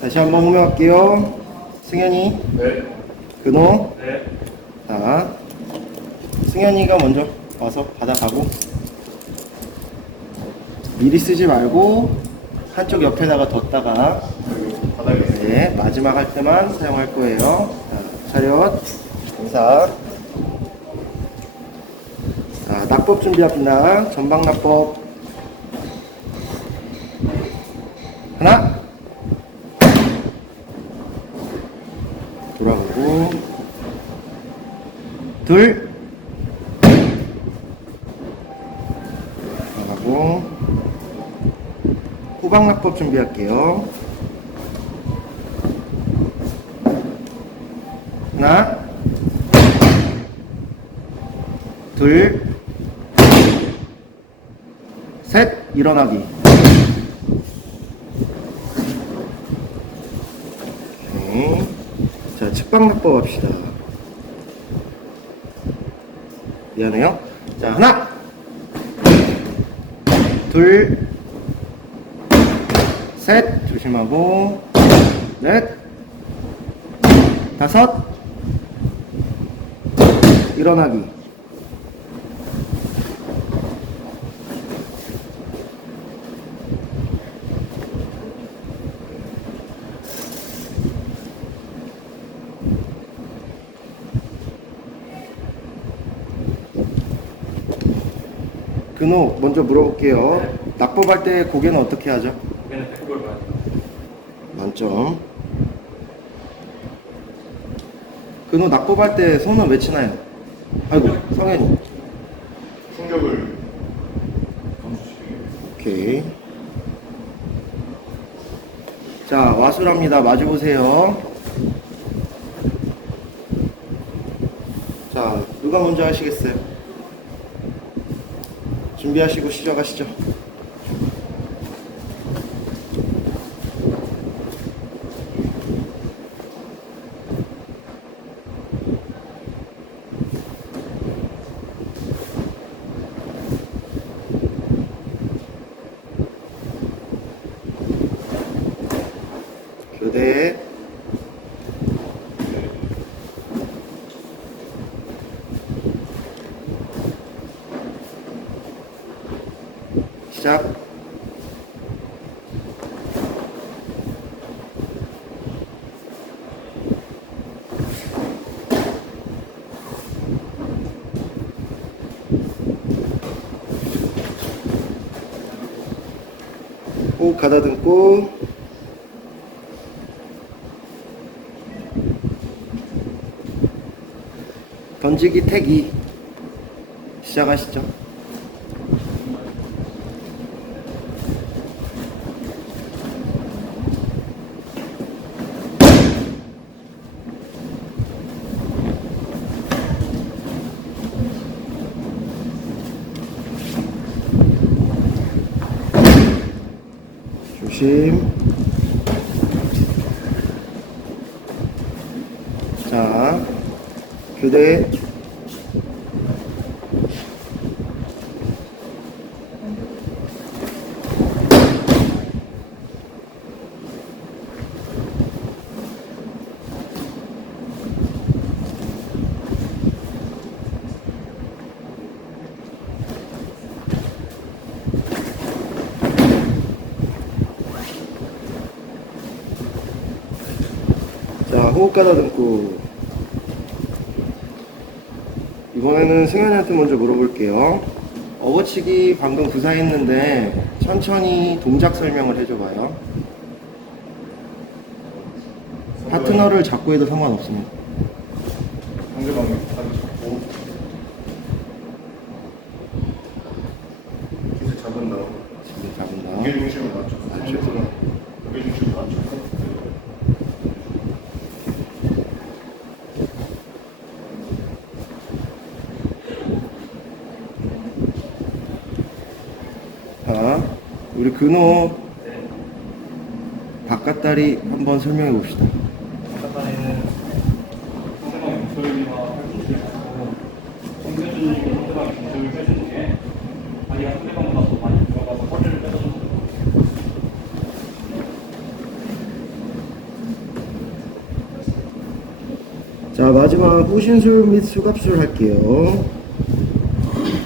다시 한번 호명할게요. 승현이, 네. 근호. 네. 자, 승현이가 먼저 와서 받아가고 미리 쓰지 말고 한쪽 옆에다가 뒀다가 바닥에 네, 마지막 할 때만 사용할 거예요. 자, 차렷, 인사. 자, 낙법 준비합니다. 전방 낙법. 하나. 돌아오고. 둘. 후방 낙법 준비할게요. 하나, 둘, 셋, 일어나기. 오케이. 자, 측방납법 합시다. 미안해요. 자, 하나, 둘, 셋, 조심하고, 넷, 다섯, 일어나기. 근호 먼저 물어볼게요. 낙법할 때 고개는 어떻게 하죠? 고개는 100을 봐야 돼. 만점. 근호 낙법할 때 손은 왜 치나요? 아이고 성현이. 충격을 감수시키기 오케이. 자, 와술합니다. 마주 보세요. 자, 누가 먼저 하시겠어요? 준비하시고 시작하시죠. 교대. 시작. 호흡 가다듬고 던지기 태기 시작하시죠. 조심. 자, 교대. 자, 호흡 가다듬고. 이번에는 승현이한테 먼저 물어볼게요. 어거치기 방금 구사했는데 천천히 동작 설명을 해줘봐요. 파트너를 잡고 해도 상관없습니다. 상대방이 다리 잡고 기세 잡은 다음 지금 잡은 무게 다음. 중심을 맞춰서 상대방 근호 바깥다리 한번 설명해 봅시다. 자 마지막 호신술 및 수갑술 할게요.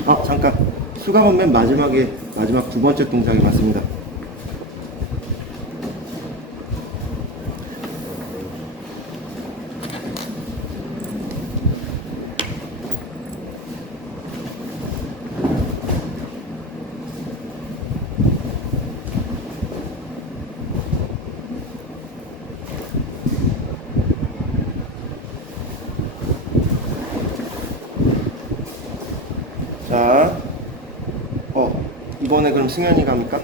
아 잠깐. 수갑은 맨 마지막에, 마지막 두 번째 동작이 맞습니다. 자, 어, 이번에 그럼 승현이 갑니까?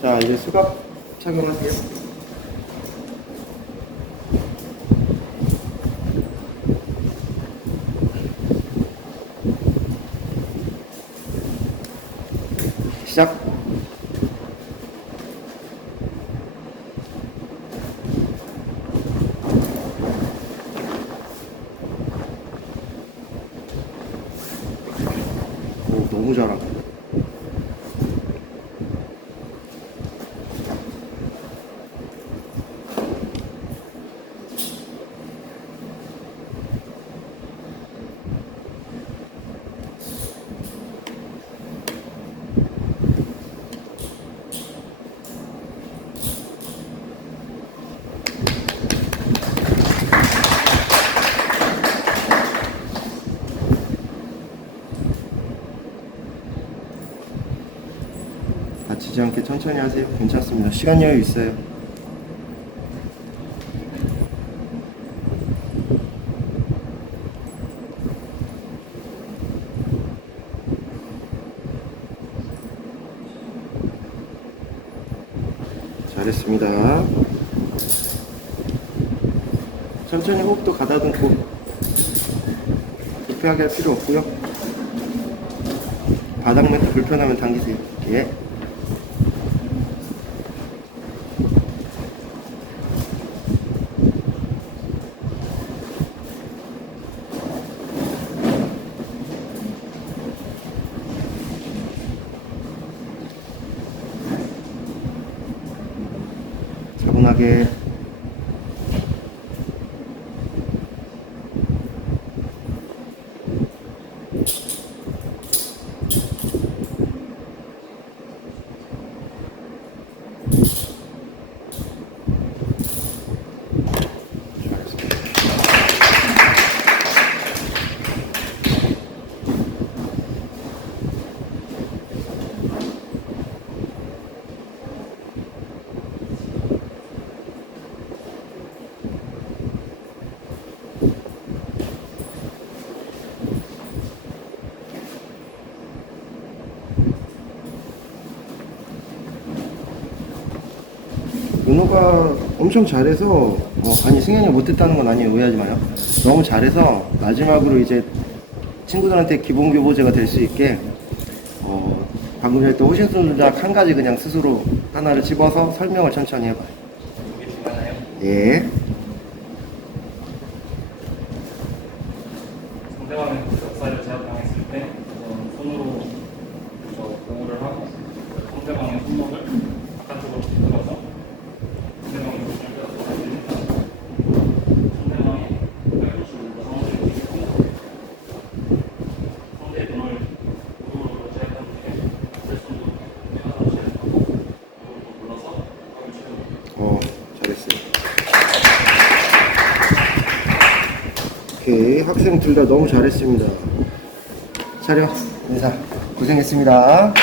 자, 이제 수갑 착용하세요. 시작. 오, 너무 잘한다. 다치지 않게 천천히 하세요. 괜찮습니다. 시간 여유 있어요. 잘했습니다. 천천히 호흡도 가다듬고 불편하게 할 필요 없고요. 바닥 매트 불편하면 당기세요. 예. 차 은호가 엄청 잘해서 어, 아니 승현이 못했다는 건 아니에요. 오해하지 마요. 너무 잘해서 마지막으로 이제 친구들한테 기본 교보제가 될 수 있게 어, 방금 전에 또 호신술 동작 한 가지 그냥 스스로 하나를 집어서 설명을 천천히 해봐요? 예. 상대방의 역사를 제압당했을 때 손으로 저 보호를 하고 상대방의 손목을 바깥쪽으로 뒤틀어서 상대방의 손을 빼서 돌립니다. 상대방이 팔꿈치로 상대를 뒤집고 상대의 눈을 무릎으로 제압한 뒤에 제 손도 빼서 제압하고 무릎을 눌러서 팔꿈치로 어, 잘했어요. 오케이, 학생 둘 다 너무 잘했습니다. 차렷, 인사. 고생했습니다.